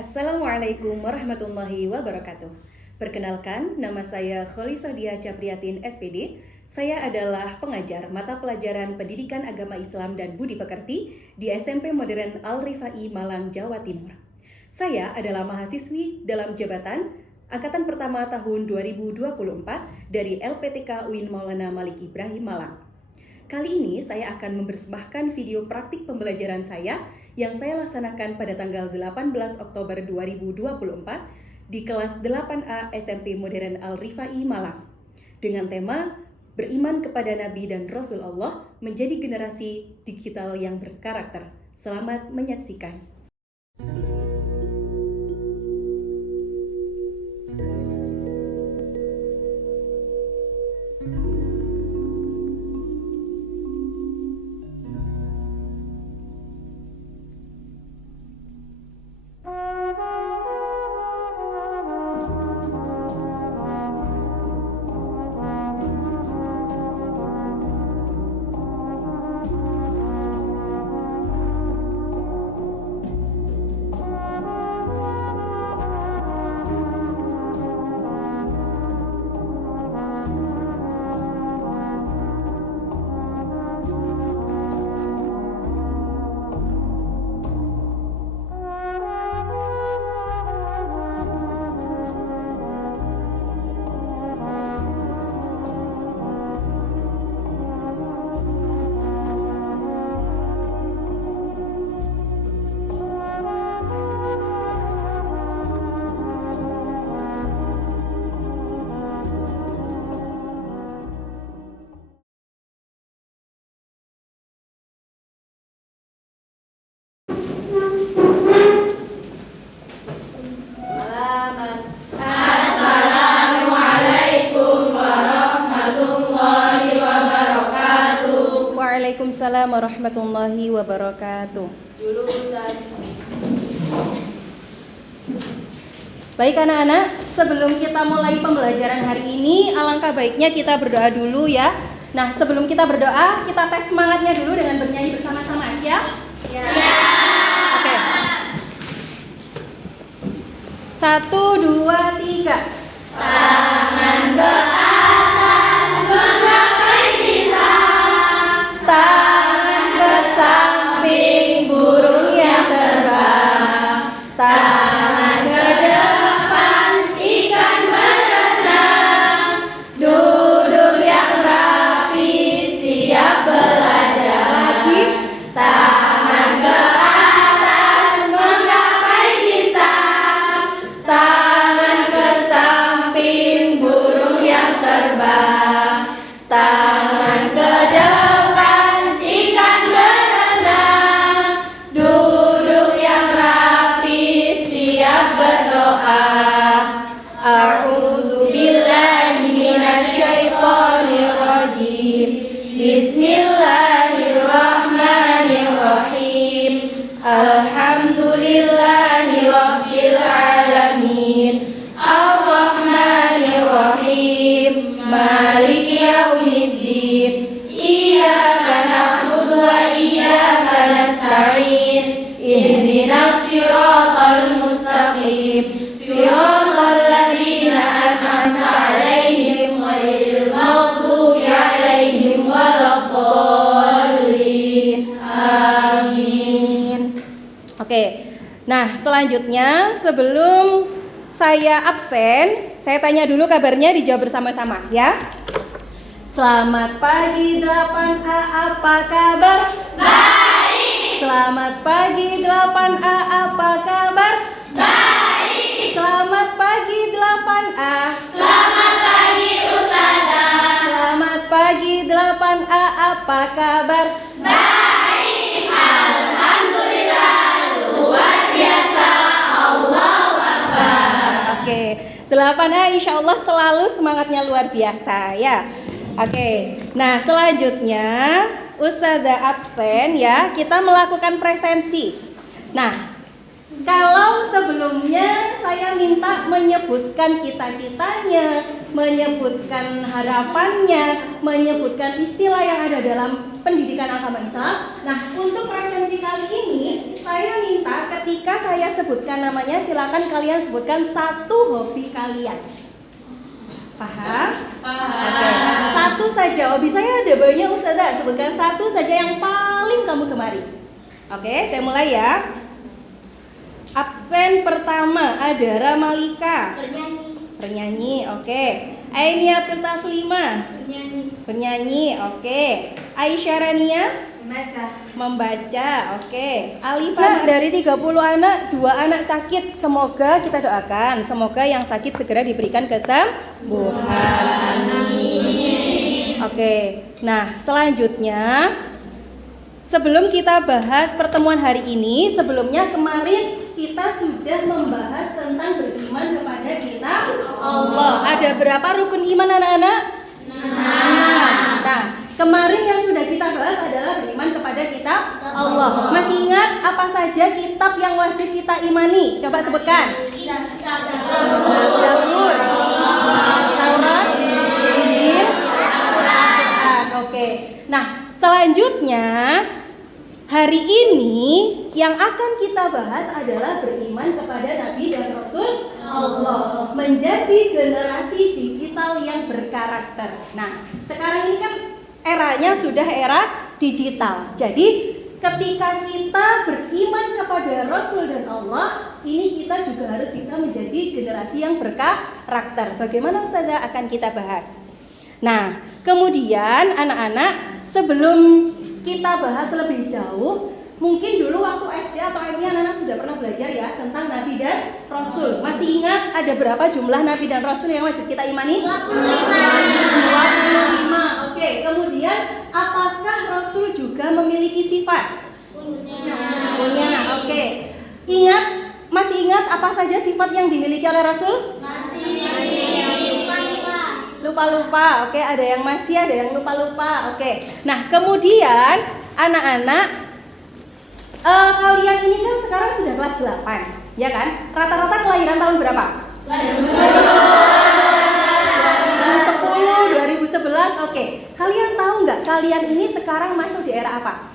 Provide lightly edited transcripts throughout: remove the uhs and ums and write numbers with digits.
Assalamualaikum warahmatullahi wabarakatuh. Perkenalkan, nama saya Kholisah Dia Capriatin SPD. Saya adalah pengajar mata pelajaran Pendidikan Agama Islam dan Budi Pekerti di SMP Modern Al-Rifai, Malang, Jawa Timur. Saya adalah mahasiswi dalam jabatan Angkatan Pertama tahun 2024 dari LPTK UIN Maulana Malik Ibrahim, Malang. Kali ini saya akan mempersembahkan video praktik pembelajaran saya yang saya laksanakan pada tanggal 18 Oktober 2024 di kelas 8A SMP Modern Al-Rifai, Malang. Dengan tema Beriman kepada Nabi dan Rasul Allah menjadi generasi digital yang berkarakter. Selamat menyaksikan. Waalaikumsalam warahmatullahi wabarakatuh. Jurusan. Baik anak-anak, sebelum kita mulai pembelajaran hari ini, alangkah baiknya kita berdoa dulu ya. Nah, sebelum kita berdoa, kita tes semangatnya dulu dengan bernyanyi bersama-sama ya. Ya. Oke. 1, 2, 3. Tangan ke atas menggapai bintang, Tangan ke samping burung yang terbang. tangan ke depan ikan berenang, duduk yang rapi siap belajar. Lagi. Tangan ke atas menggapai bintang, tangan ke samping burung yang terbang, tangan ke depan ikan berenang, duduk yang rapi siap berdoa. A'udzu billahi minasyaitonir rajim. Bismillahirrahmanirrahim. Alhamdulillahi rabbil alamin. Ar-Rahmanir-Rahim. Maliki yaumiddin. Iyyaka na'budu wa iyyaka nasta'in. Ihdinas siratal mustaqim. Siratal ladzina an'amta 'alaihim ghairil maghdubi 'alaihim waladdallin. Amin. Oke. Nah, selanjutnya sebelum saya absen, saya tanya dulu kabarnya, dijawab bersama-sama ya. Selamat pagi 8A, apa kabar? Baik. Selamat pagi 8A, apa kabar? Baik. Selamat pagi 8A. Selamat pagi Ustazah. Selamat pagi 8A, apa kabar? Baik. Alhamdulillah. Luar biasa. Allahu Akbar. Oke, 8A insya Allah selalu semangatnya luar biasa ya. Oke, nah selanjutnya Ustazah absen ya, kita melakukan presensi. Nah, kalau sebelumnya saya minta menyebutkan cita-citanya, menyebutkan harapannya, menyebutkan istilah yang ada dalam pendidikan agama Islam. Nah, untuk presensi kali ini saya minta ketika ketika saya sebutkan namanya, silakan kalian sebutkan satu hobi kalian. Paham? Oke, satu saja. Hobi saya ada banyak Ustazah. Sebutkan satu saja yang paling kamu gemari. Oke, saya mulai ya. Absen pertama ada Ramalika. Bernyanyi, oke. Ainiatul Taslima. Bernyanyi, oke. Aisyah Rania. Membaca, oke. Alifah dari 30 anak, 2 anak sakit. Semoga kita doakan, semoga yang sakit segera diberikan kesembuhan. Amin. Oke. Nah, selanjutnya sebelum kita bahas pertemuan hari ini, sebelumnya kemarin kita sudah membahas tentang beriman kepada kitab Allah. Ada berapa rukun iman anak-anak? 6. Nah, kemarin yang sudah kita bahas adalah beriman kepada kitab Allah. Masih ingat apa saja kitab yang wajib kita imani? Coba sebutkan. Zabur, Taurat, Injil, Al-Quran. Oke. Nah, selanjutnya hari ini yang akan kita bahas adalah beriman kepada Nabi dan Rasul Allah, menjadi generasi digital yang berkarakter. Nah, sekarang ini kan eranya sudah era digital. Jadi ketika kita beriman kepada Rasul dan Allah, ini kita juga harus bisa menjadi generasi yang berkarakter. Bagaimana Ustazah akan kita bahas? Nah, kemudian anak-anak, sebelum kita bahas lebih jauh, mungkin dulu waktu SD atau MI anak-anak sudah pernah belajar ya tentang Nabi dan Rasul. Masih ingat ada berapa jumlah Nabi dan Rasul yang wajib kita imani? 25. Oke, kemudian apakah Rasul juga memiliki sifat? Punya. Oke. Masih ingat apa saja sifat yang dimiliki oleh Rasul? Lupa-lupa. Oke, ada yang masih, ada yang lupa-lupa. Oke. Nah, kemudian anak-anak, kalian ini kan sekarang sudah kelas 8, ya kan? Rata-rata kelahiran tahun berapa? 2010, 2011. Oke. Kalian tahu nggak kalian ini sekarang masuk di era apa?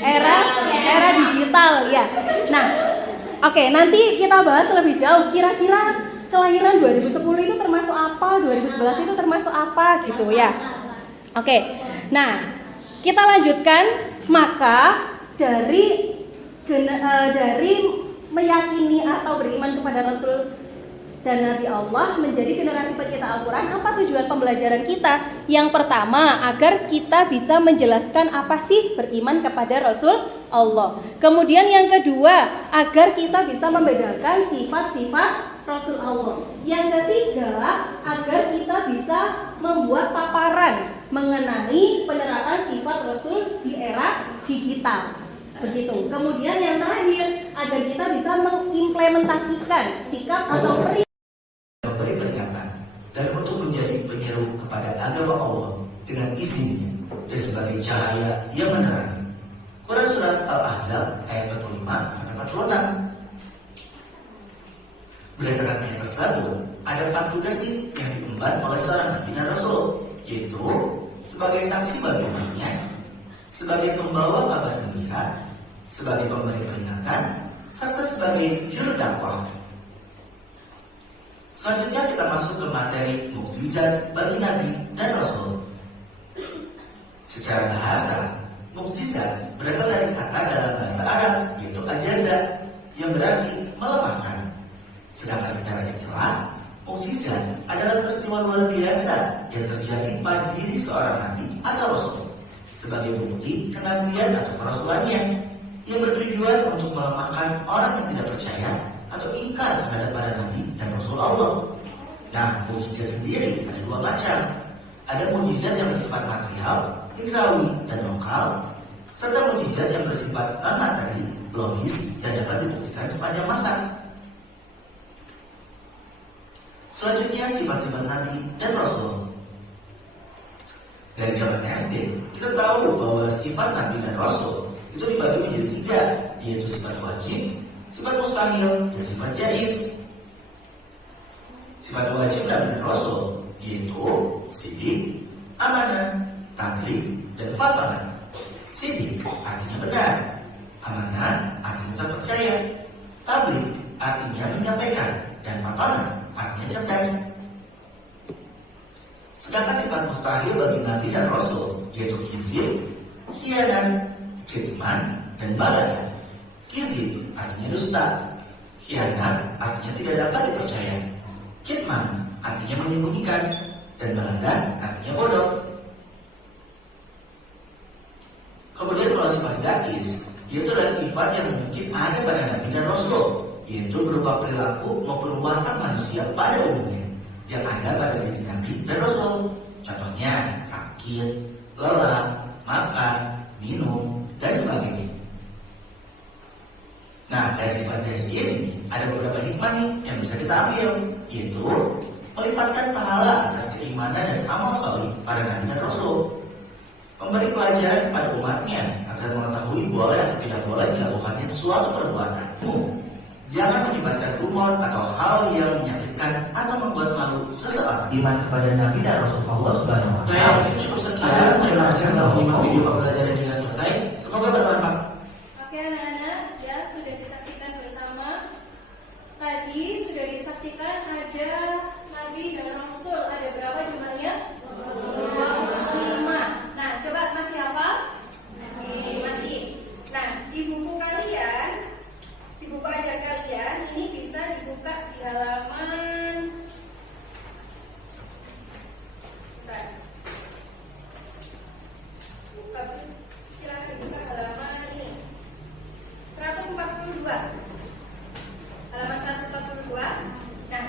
Era digital ya. Nah, oke, nanti kita bahas lebih jauh. Kira-kira kelahiran 2010 itu termasuk apa? 2011 itu termasuk apa gitu ya. Oke. Nah, kita lanjutkan. Maka dari meyakini atau beriman kepada Rasul dan Nabi Allah menjadi generasi pencinta Al-Quran, apa tujuan pembelajaran kita? Yang pertama, agar kita bisa menjelaskan apa sih beriman kepada Rasul Allah. Kemudian yang kedua, agar kita bisa membedakan sifat-sifat Rasul Allah. Yang ketiga, agar kita bisa membuat paparan mengenai penerapan sifat Rasul di era digital. Begitu. Kemudian yang terakhir, agar kita bisa mengimplementasikan sikap atau perilaku memberi peringatan dan untuk menjadi penyeru kepada agama Allah dengan izinnya dan sebagai cahaya yang menerangi. Quran Surat Al-Ahzab ayat 45-46. Berdasarkan ayat tersebut, ada 4 tugas yang diemban oleh seorang Nabi dan Rasul, yaitu sebagai saksi bagi umatnya, sebagai pembawa kabar gembira, sebagai pemberi peringatan, serta sebagai juru dakwah. Selanjutnya kita masuk ke materi mukjizat bagi Nabi dan Rasul. Secara bahasa, mukjizat berasal dari kata dalam bahasa Arab, yaitu ajaza, yang berarti melemahkan. Sedangkan secara istilah, mukjizat adalah peristiwa luar biasa yang terjadi pada diri seorang Nabi atau Rasul sebagai bukti kenabian atau kerasulannya, yang bertujuan untuk melemahkan orang yang tidak percaya atau ingkar terhadap para Nabi dan Rasul Allah. Nah, mukjizat sendiri ada 2 macam. Ada mukjizat yang bersifat material, indrawi, dan lokal, serta mukjizat yang bersifat non-materi, logis, dan dapat dibuktikan sepanjang masa. Selanjutnya, sifat-sifat Nabi dan Rasul. Dari zaman SD, kita tahu bahwa sifat Nabi dan Rasul itu dibagi menjadi 3, yaitu sifat wajib, sifat mustahil, dan sifat jaiz. Sifat wajib Nabi dan Rasul yaitu sidik, amanah, tabligh, dan fatanah. kebohongan, dan balada. Kizib artinya dusta. Khianat artinya tidak dapat dipercaya. Kitman artinya menyembunyikan. Dan balada artinya bodoh. Kemudian kalau sifat zakis, itu adalah sifat yang mungkin ada pada Nabi dan Rasul, yaitu berupa perilaku maupun watak manusia pada umumnya yang ada pada diri Nabi dan Rasul. Contohnya sakit, lelah, makan, minum, dan sebagainya. Nah, dari sifat zakis ini ada beberapa hikmah nih yang bisa kita ambil, yaitu melipatkan pahala atas keimanan dan amal soleh para Nabi dan Rasul, memberi pelajaran kepada umatnya agar mengetahui boleh atau tidak boleh dilakukannya suatu perbuatan. Jangan menyebarkan rumor atau hal yang menyakitkan atau membuat malu seseorang. Iman kepada Nabi dan Rasul Allah Subhanahu wa Nah, Ta'ala. mungkin cukup sekian. Terima kasih telah menyimak video pembelajaran hingga selesai. Semoga bermanfaat. Oke anak-anak, ya sudah disaksikan bersama. Tadi sudah disaksikan ada Nabi dan Rasul. Ada berapa jumlahnya? 25. Nah, coba masih hafal? Masih. Nah, di buku kalian, di buku ajar kalian, ini bisa dibuka di halaman. Bentar. Silakan dibuka halaman ini. 142. Halaman 142. Nah,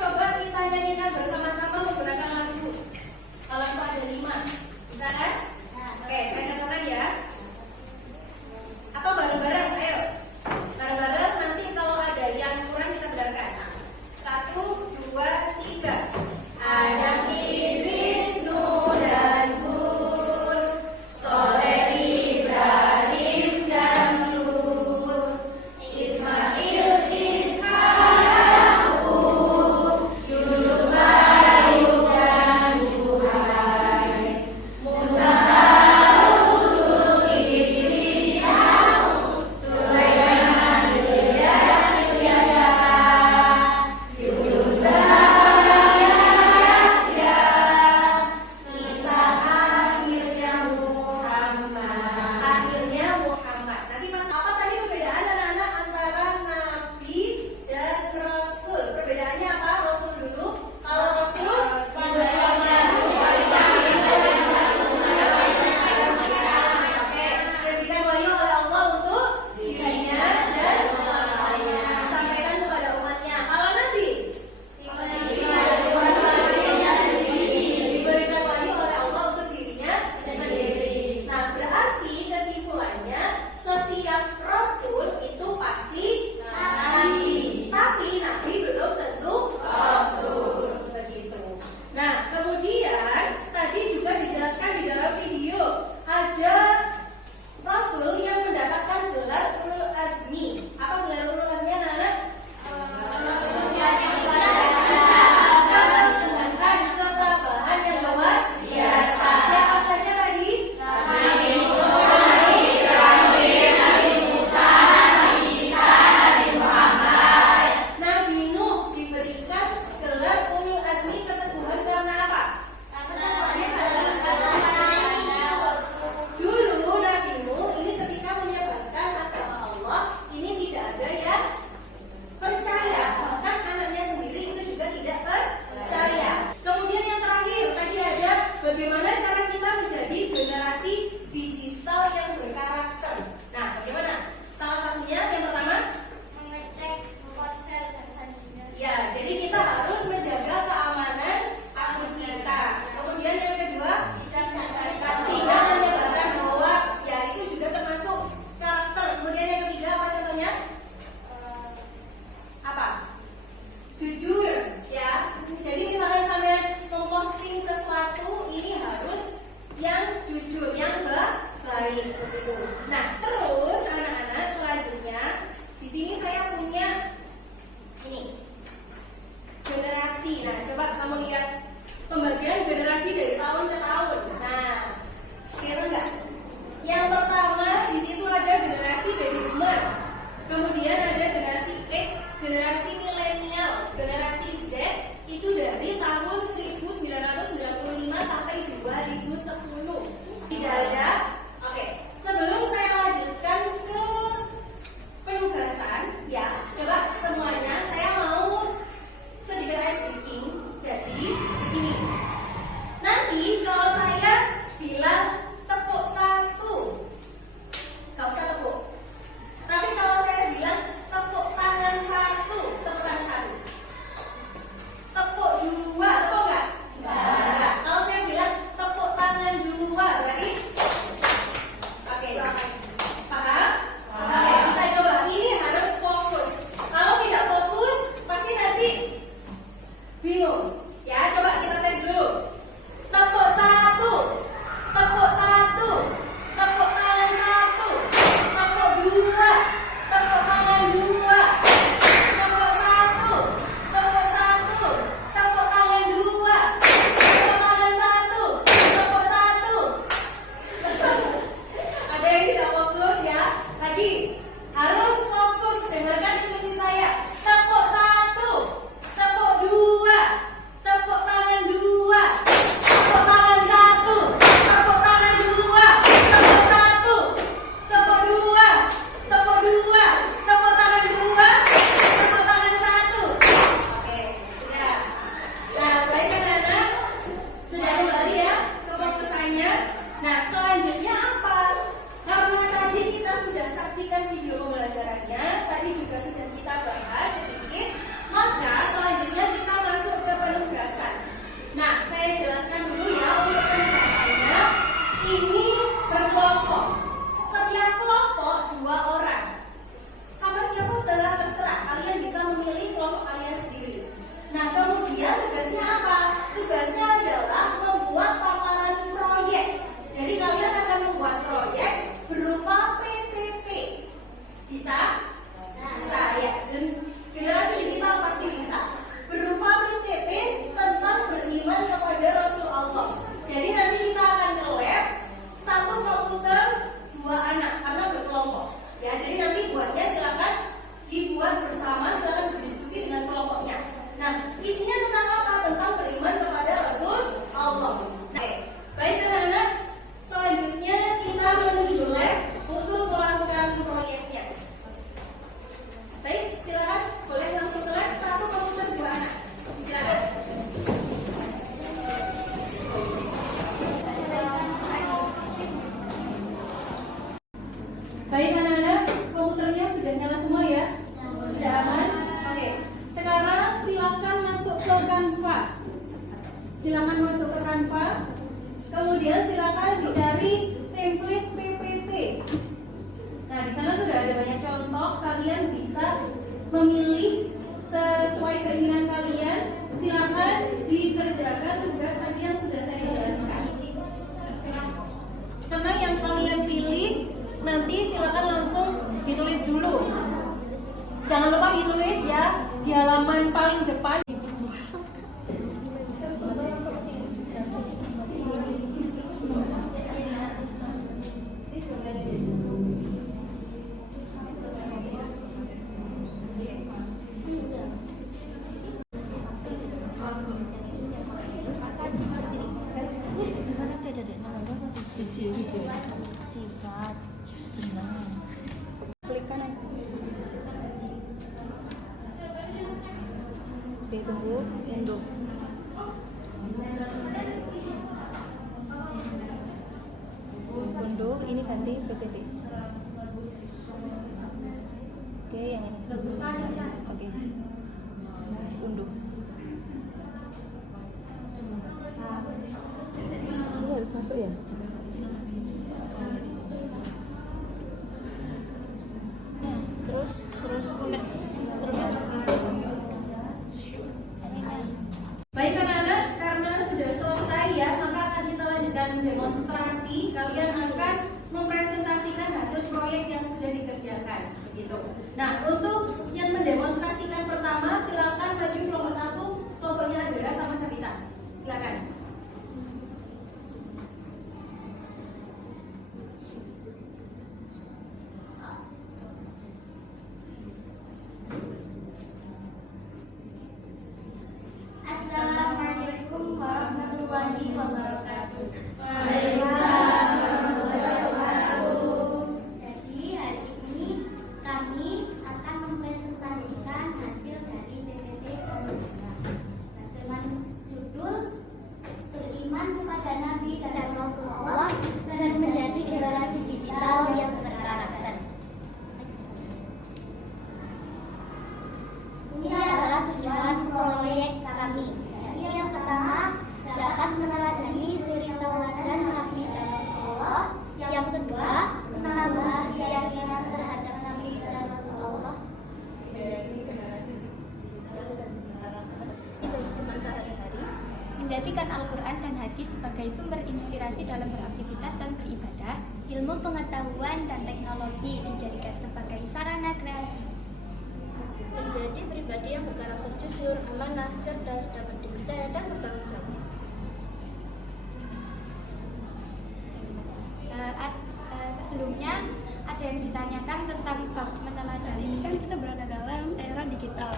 coba kita nyanyikan bersama-sama menggunakan lagu. Kalau itu ada 5, bisa kan? Oke, saya katakan ya. Atau bareng-bareng, ayo. Bareng-bareng, nanti kalau ada yang kurang kita benarkan. 1, 2, 3. Ada Idris, Nuh dan Hud, Soleh, Ibrahim dan Lut, Ismail, Ishak, Yusuf, Ayub dan Zuhair, Musa, Harun, Zulkifli, Sulaiman, Ilyas, Ilyasa, Yunus, Zakaria, Yahya, Isa, akhirnya Muhammad. Nanti mas, apa tadi perbedaan anak-anak antara Nabi dan Rasul? Perbedaannya apa? Rasul dulu. Kalau Rasul diberikan wahyu oleh Allah untuk dirinya dan disampaikan kepada umatnya. Kalau Nabi diberikan wahyu oleh Allah untuk dirinya sendiri. Nah, berarti kesimpulannya setiap Rasul itu pasti Nabi. Tapi Nabi belum tentu Rasul. Begitu. Nah, kemudian tadi juga dijelaskan di dalam video ada Rasul yang mendapatkan gelar ulul azmi. Apa gelar ulul azmi anak-anak? Dengan ketabahan yang luar biasa. Siapa saja tadi? Nabi Nuh diberikan gelar ulul azmi keteguhan karena apa? Dulu Nabi Nuh ini ketika menyebarkan agama Allah, ini tidak ada yang percaya. Bahkan anaknya sendiri itu juga tidak percaya. Kemudian yang terakhir tadi ada bagaimana cara kita menjadi generasi digital yang berkarakter. Nah, bagaimana? Salah satunya yang pertama, Mengecek ponsel dan sandinya. ya, jadi kita harus menjaga keamanan akun kita. Kemudian yang kedua, tidak menyebarkan hoax. Ya, itu juga termasuk karakter. Kemudian yang ketiga apa contohnya? Apa? Jujur, ya. Jadi misalnya sampai memposting sesuatu ini harus yang jujur, yang baik begitu. Nah, terus anak-anak selanjutnya di sini saya punya ini generasi. Nah, coba kamu lihat pembagian generasi dari tahun ke tahun. Nah, kelihatan nggak? Yang pertama di situ ada generasi baby boomer, kemudian ada generasi X, generasi milenial, generasi Z itu dari tahun 1995 sampai 2010. Tidak ada? Oke. Baik anak-anak, komputernya sudah nyala semua ya? Sudah aman? Oke. Sekarang silakan masuk ke Canva. Silakan masuk ke Canva. Kemudian silakan dicari template PPT. Nah, di sana sudah ada banyak contoh. Kalian bisa memilih sesuai keinginan kalian. Silakan dikerjakan tugas tadi yang sudah saya jelaskan. Karena yang kalian pilih nanti silakan langsung ditulis dulu. Jangan lupa ditulis ya di halaman paling depan. Sifat senang. Klik kanan. Oke, tunggu unduh. Unduh, ini ganti PPT. Oke, yang ini. Oke. Unduh. Ini harus masuk ya? Terus Baik anak-anak, karena sudah selesai ya, maka akan kita lanjutkan demonstrasi. Kalian akan mempresentasikan hasil proyek yang sudah dikerjakan, begitu. Nah, untuk yang mendemonstrasikan pertama, silakan maju kelompok 1, kelompoknya Adera sama Sabita. Silakan. Assalamualaikum warahmatullahi wabarakatuh. Jadi hari ini kami akan mempresentasikan hasil dari PPT dengan judul Beriman kepada Nabi dan Rasulullah dan menjadi generasi digital yang berkarakter. Ini adalah tujuan proyek kami. Yang pertama, dapat meneladani suri tauladan Nabi dan Rasulullah. Yang kedua, menambah keyakinan terhadap Nabi dan Rasulullah. Kehidupan sehari-hari, menjadikan Al-Quran dan hadis sebagai sumber inspirasi dalam beraktivitas dan beribadah, Ilmu pengetahuan dan teknologi dijadikan sebagai sarana kreasi. menjadi pribadi yang berkarakter jujur, amanah, cerdas, dapat dipercaya dan bertanggung jawab. Sebelumnya ada yang ditanyakan tentang bab meneladani. Ini kan kita berada dalam era digital.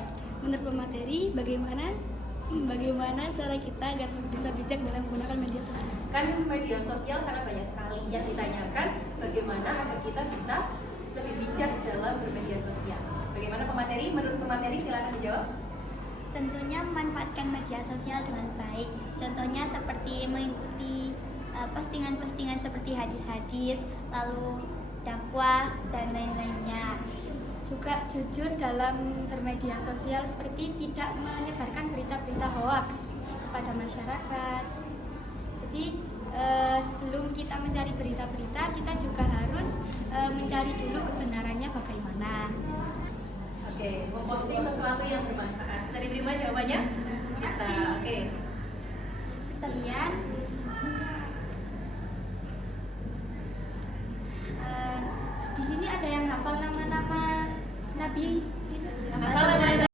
Menurut pemateri, bagaimana cara kita agar bisa bijak dalam menggunakan media sosial? Kan media sosial sangat banyak sekali yang ditanyakan bagaimana agar kita bisa lebih bijak dalam bermedia sosial. Bagaimana pemateri? Menurut pemateri silakan dijawab. Tentunya memanfaatkan media sosial dengan baik. Contohnya seperti mengikuti postingan-postingan seperti hadis-hadis, lalu dakwah dan lain-lainnya. Juga jujur dalam bermedia sosial seperti tidak menyebarkan berita-berita hoaks kepada masyarakat. Jadi sebelum kita mencari berita-berita, kita juga harus mencari dulu kebenarannya bagaimana. Oke, memposting sesuatu yang bermanfaat. Bisa diterima jawabannya? Bisa. Oke. Kemudian di sini ada yang hafal nama-nama Nabi. Hafal ada.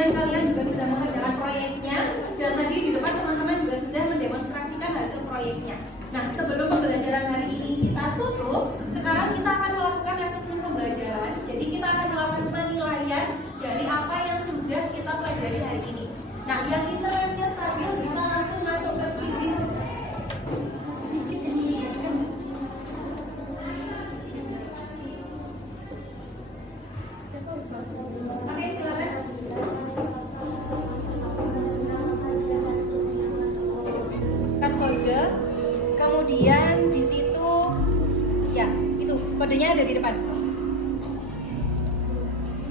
kemudian kalian juga sudah mengerjakan proyeknya, dan tadi di depan teman-teman juga sudah mendemonstrasikan hasil proyeknya. Nah, sebelum pembelajaran hari ini kita tutup, sekarang kita akan melakukan asesmen pembelajaran. Jadi kita akan melakukan penilaian dari apa yang sudah kita pelajari hari ini. Nah, yang internetnya stabil bisa langsung masuk ke quiz. Oke, silakan. Kan kode, kemudian di situ, ya itu kodenya ada di depan.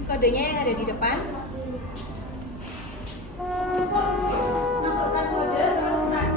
Kodenya yang ada di depan. Masukkan kode terus start.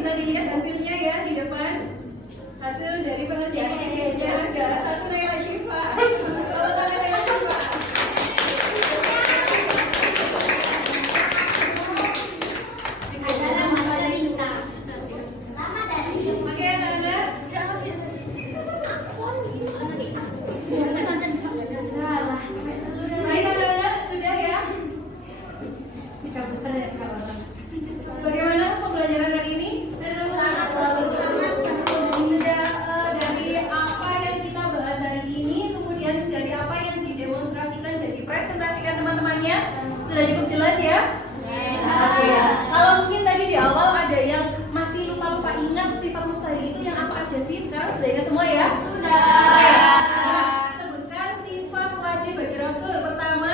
Bisa dilihat hasilnya ya di depan. Hasil dari pengerjaan yang ada satu Nayla Syifa. Kalau tangan Nayla Syifa. Adalah mata dari kita. Lama dari. Oke, anak-anak. Baik anak-anak, sudah ya. Kita pesan ya kawan. Bagaimana pembelajaran hari ini? Dari apa yang kita bahas hari ini, kemudian dari apa yang didemonstrasikan dan dipresentasikan teman-temannya, sudah cukup jelas ya? Oke ya. Kalau mungkin tadi di awal ada yang masih lupa-lupa ingat sifat mustahil itu yang apa aja sih? Sekarang sudah ingat semua ya? Sudah. Sebutkan sifat wajib bagi Rasul. Pertama,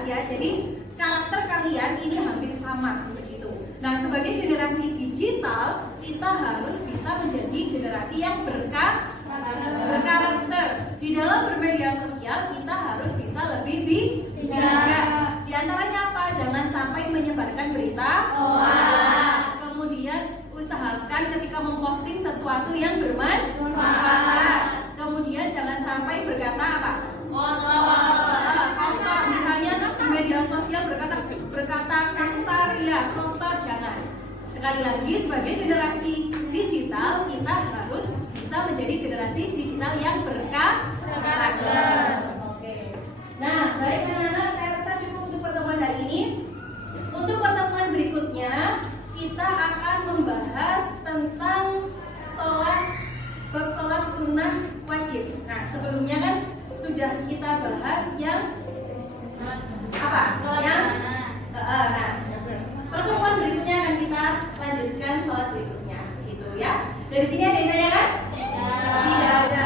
jelas ya. Jadi karakter kalian ini hampir sama begitu. Nah, sebagai generasi digital, kita harus bisa menjadi generasi yang berkarakter. Di dalam bermedia sosial, kita harus bisa lebih bijak. Di antaranya apa? Jangan sampai menyebarkan berita hoax. Kemudian usahakan ketika memposting sesuatu yang bermanfaat. Kemudian jangan sampai berkata apa? Kotor. Misalnya di media sosial berkata kasar, ya kotor, jangan. Sekali lagi, sebagai generasi digital, kita harus bisa menjadi generasi digital yang berkarakter. Oke. Nah, baik anak-anak, saya rasa cukup untuk pertemuan hari ini. Untuk pertemuan berikutnya, kita akan membahas tentang bab sholat sunnah wajib. Nah, sebelumnya kan sudah kita bahas yang apa? Nah, pertemuan berikutnya akan kita lanjutkan sholat berikutnya, gitu ya. Dari sini ada yang tanya kan? Tidak ada.